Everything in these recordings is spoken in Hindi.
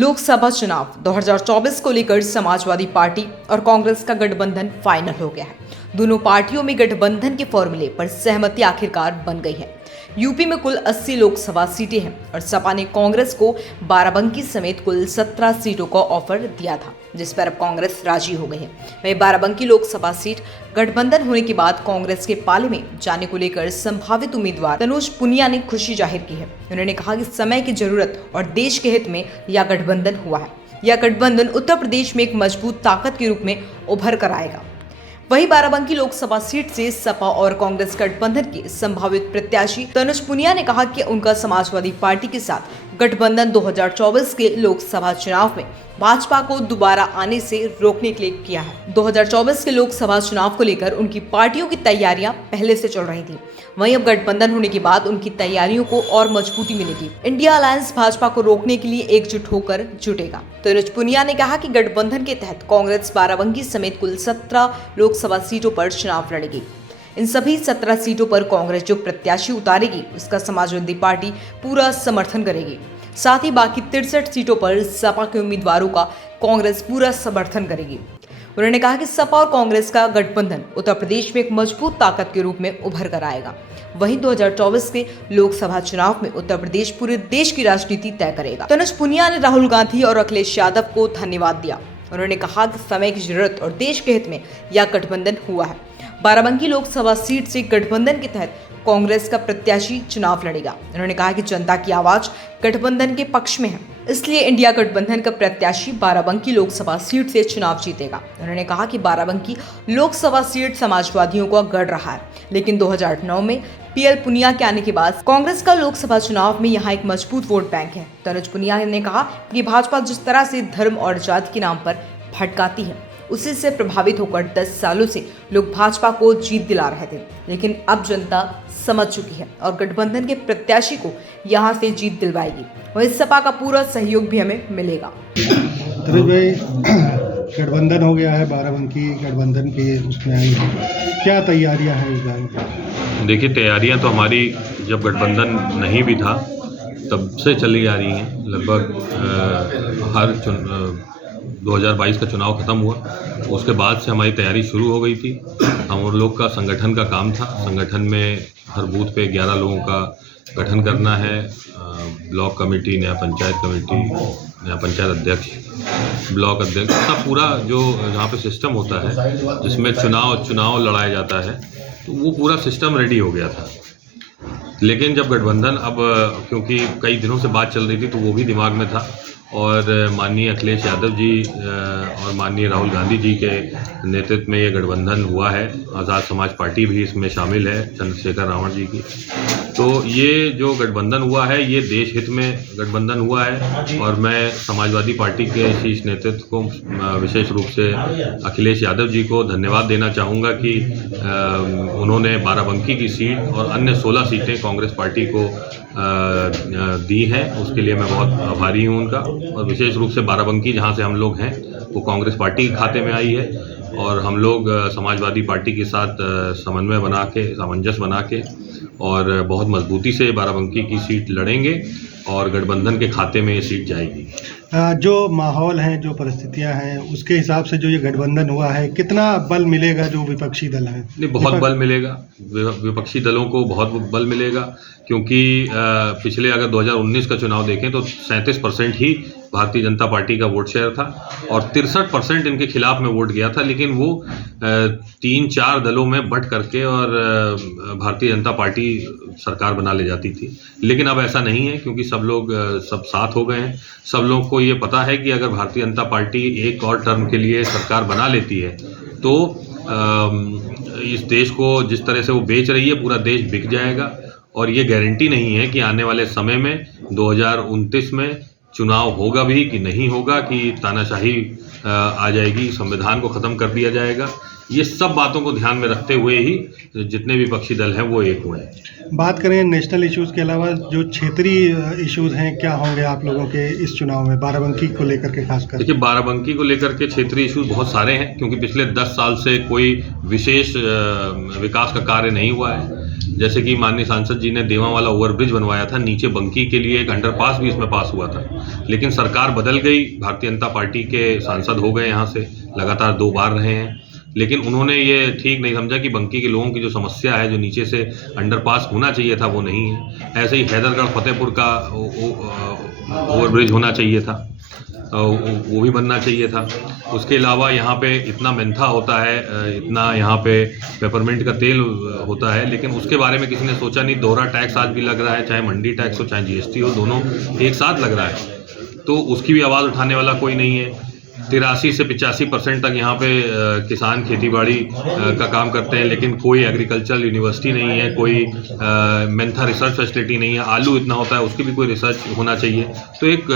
लोकसभा चुनाव 2024 को लेकर समाजवादी पार्टी और कांग्रेस का गठबंधन फाइनल हो गया है। दोनों पार्टियों में गठबंधन के फॉर्मूले पर सहमति आखिरकार बन गई है। यूपी में कुल 80 लोकसभा सीटें हैं और सपा ने कांग्रेस को बाराबंकी समेत कुल 17 सीटों का ऑफर दिया था, जिस पर अब कांग्रेस राजी हो गई है। वहीं बाराबंकी लोकसभा सीट गठबंधन होने के बाद कांग्रेस के पाले में जाने को लेकर संभावित उम्मीदवार तनुज पुनिया ने खुशी जाहिर की है। उन्होंने कहा कि समय की जरूरत और देश के हित में यह गठबंधन हुआ है। यह गठबंधन उत्तर प्रदेश में एक मजबूत ताकत के रूप में उभर कर आएगा। वहीं बाराबंकी लोकसभा सीट से सपा और कांग्रेस गठबंधन के संभावित प्रत्याशी तनुज पुनिया ने कहा कि उनका समाजवादी पार्टी के साथ गठबंधन 2024 के लोकसभा चुनाव में भाजपा को दोबारा आने से रोकने के लिए किया है। 2024 के लोकसभा चुनाव को लेकर उनकी पार्टियों की तैयारियां पहले से चल रही थी। वहीं अब गठबंधन होने के बाद उनकी तैयारियों को और मजबूती मिलेगी। इंडिया अलायंस भाजपा को रोकने के लिए एकजुट होकर जुटेगा। तनुज पुनिया ने कहा कि गठबंधन के तहत कांग्रेस बाराबंकी समेत कुल 17 लोकसभा सीटों पर चुनाव लड़ेगी। इन सभी 17 सीटों पर कांग्रेस जो प्रत्याशी उतारेगी उसका समाजवादी पार्टी पूरा समर्थन करेगी। साथ ही बाकी 63 सीटों पर सपा के उम्मीदवारों का कांग्रेस पूरा समर्थन करेगी। उन्होंने कहा कि सपा और कांग्रेस का गठबंधन उत्तर प्रदेश में एक मजबूत ताकत के रूप में उभर कर आएगा। वहीं 2024 के लोकसभा चुनाव में उत्तर प्रदेश पूरे देश की राजनीति तय करेगा। तनुज पुनिया ने राहुल गांधी और अखिलेश यादव को धन्यवाद दिया। उन्होंने कहा कि समय की जरूरत और देश के हित में यह गठबंधन हुआ है। बाराबंकी लोकसभा सीट से गठबंधन के तहत कांग्रेस का प्रत्याशी चुनाव लड़ेगा। उन्होंने कहा कि जनता की आवाज गठबंधन के पक्ष में है, इसलिए इंडिया गठबंधन का प्रत्याशी बाराबंकी लोकसभा सीट से चुनाव जीतेगा। उन्होंने कहा कि बाराबंकी लोकसभा सीट समाजवादियों का गढ़ रहा है, लेकिन 2009 में पीएल पुनिया के आने के बाद कांग्रेस का लोकसभा चुनाव में यहाँ एक मजबूत वोट बैंक है। तनुज पुनिया ने कहा कि भाजपा जिस तरह से धर्म और जाति के नाम पर भटकाती है, उसी से प्रभावित होकर 10 सालों से लोग भाजपा को जीत दिला रहे थे, लेकिन अब जनता समझ चुकी है और गठबंधन के प्रत्याशी को यहां से जीत दिलवाएगी। वहीं सपा का पूरा सहयोग भी हमें मिलेगा। तनुज भाई, गठबंधन हो गया है, बाराबंकी गठबंधन के उसमें आई है, क्या तैयारियां हैं इस बार? देखिए, तैयारियां तो हमारी जब गठबंधन नहीं भी था तब से चली आ रही हैं। लगभग हर 2022 का चुनाव खत्म हुआ, उसके बाद से हमारी तैयारी शुरू हो गई थी। हम लोग का संगठन का काम था। संगठन में हर बूथ पे 11 लोगों का गठन करना है। ब्लॉक कमेटी, नया पंचायत कमेटी, नया पंचायत अध्यक्ष, ब्लॉक अध्यक्ष, सब पूरा जो जहाँ पे सिस्टम होता है जिसमें चुनाव लड़ाया जाता है, तो वो पूरा सिस्टम रेडी हो गया था। लेकिन जब गठबंधन अब क्योंकि कई दिनों से बात चल रही थी तो वो भी दिमाग में था, और माननीय अखिलेश यादव जी और माननीय राहुल गांधी जी के नेतृत्व में ये गठबंधन हुआ है। आज़ाद समाज पार्टी भी इसमें शामिल है, चंद्रशेखर रावण जी की। तो ये जो गठबंधन हुआ है ये देश हित में गठबंधन हुआ है, और मैं समाजवादी पार्टी के शीर्ष नेतृत्व को विशेष रूप से अखिलेश यादव जी को धन्यवाद देना चाहूँगा कि उन्होंने बाराबंकी की सीट और अन्य 16 सीटें कांग्रेस पार्टी को दी हैं। उसके लिए मैं बहुत आभारी हूँ उनका। और विशेष रूप से बाराबंकी जहाँ से हम लोग हैं वो कांग्रेस पार्टी के खाते में आई है, और हम लोग समाजवादी पार्टी के साथ समन्वय बना के, सामंजस्य बना के और बहुत मजबूती से बाराबंकी की सीट लड़ेंगे और गठबंधन के खाते में ये सीट जाएगी। जो माहौल है, जो परिस्थितियां हैं, उसके हिसाब से जो ये गठबंधन हुआ है, कितना बल मिलेगा जो विपक्षी दल हैं? नहीं, बहुत बल मिलेगा। विपक्षी दलों को बहुत बल मिलेगा, क्योंकि पिछले अगर 2019 का चुनाव देखें तो 37% ही भारतीय जनता पार्टी का वोट शेयर था और 63% इनके खिलाफ में वोट गया था। लेकिन वो 3-4 दलों में बंट करके और भारतीय जनता पार्टी सरकार बना ले जाती थी। लेकिन अब ऐसा नहीं है, क्योंकि सब लोग सब साथ हो गए हैं। सब लोगों को ये पता है कि अगर भारतीय जनता पार्टी एक और टर्म के लिए सरकार बना लेती है तो इस देश को जिस तरह से वो बेच रही है पूरा देश बिक जाएगा। और ये गारंटी नहीं है कि आने वाले समय में 2029 में चुनाव होगा भी कि नहीं होगा, कि तानाशाही आ जाएगी, संविधान को ख़त्म कर दिया जाएगा। ये सब बातों को ध्यान में रखते हुए ही जितने विपक्षी दल हैं वो एक हुए हैं। बात करें नेशनल इश्यूज़ के अलावा जो क्षेत्रीय इश्यूज़ हैं, क्या होंगे आप लोगों के इस चुनाव में बाराबंकी को लेकर के खासकर? देखिए, बाराबंकी को लेकर के क्षेत्रीय इश्यूज बहुत सारे हैं, क्योंकि पिछले 10 साल से कोई विशेष विकास का कार्य नहीं हुआ है। जैसे कि माननीय सांसद जी ने देवा वाला ओवरब्रिज बनवाया था, नीचे बंकी के लिए एक अंडरपास भी इसमें पास हुआ था, लेकिन सरकार बदल गई, भारतीय जनता पार्टी के सांसद हो गए यहाँ से, लगातार 2 बार रहे हैं, लेकिन उन्होंने ये ठीक नहीं समझा कि बंकी के लोगों की जो समस्या है, जो नीचे से अंडरपास होना चाहिए था, वो नहीं है। ऐसे ही हैदरगढ़ फतेहपुर का ओवरब्रिज होना चाहिए था, वो भी बनना चाहिए था। उसके अलावा यहाँ पे इतना मेंथा होता है, इतना यहाँ पे पेपरमिंट का तेल होता है, लेकिन उसके बारे में किसी ने सोचा नहीं। दोहरा टैक्स आज भी लग रहा है, चाहे मंडी टैक्स हो चाहे जीएसटी हो, दोनों एक साथ लग रहा है, तो उसकी भी आवाज़ उठाने वाला कोई नहीं है। 83 से 85% तक यहाँ पे किसान खेतीबाड़ी का काम करते हैं, लेकिन कोई एग्रीकल्चरल यूनिवर्सिटी नहीं है, कोई मेंथा रिसर्च फैसिलिटी नहीं है। आलू इतना होता है, उसकी भी कोई रिसर्च होना चाहिए। तो एक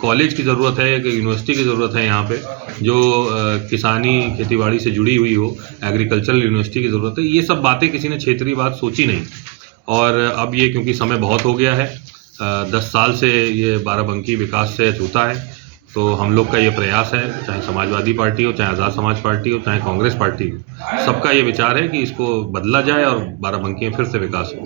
कॉलेज की ज़रूरत है, एक यूनिवर्सिटी की ज़रूरत है यहाँ पे, जो किसानी खेतीबाड़ी से जुड़ी हुई हो, एग्रीकल्चरल यूनिवर्सिटी की ज़रूरत है। ये सब बातें किसी ने क्षेत्रीय बात सोची नहीं, और अब ये क्योंकि समय बहुत हो गया है, 10 साल से ये बाराबंकी विकास से अछूता है, तो हम लोग का ये प्रयास है, चाहे समाजवादी पार्टी हो, चाहे आज़ाद समाज पार्टी हो, चाहे कांग्रेस पार्टी हो, सबका ये विचार है कि इसको बदला जाए और बाराबंकी में फिर से विकास हो।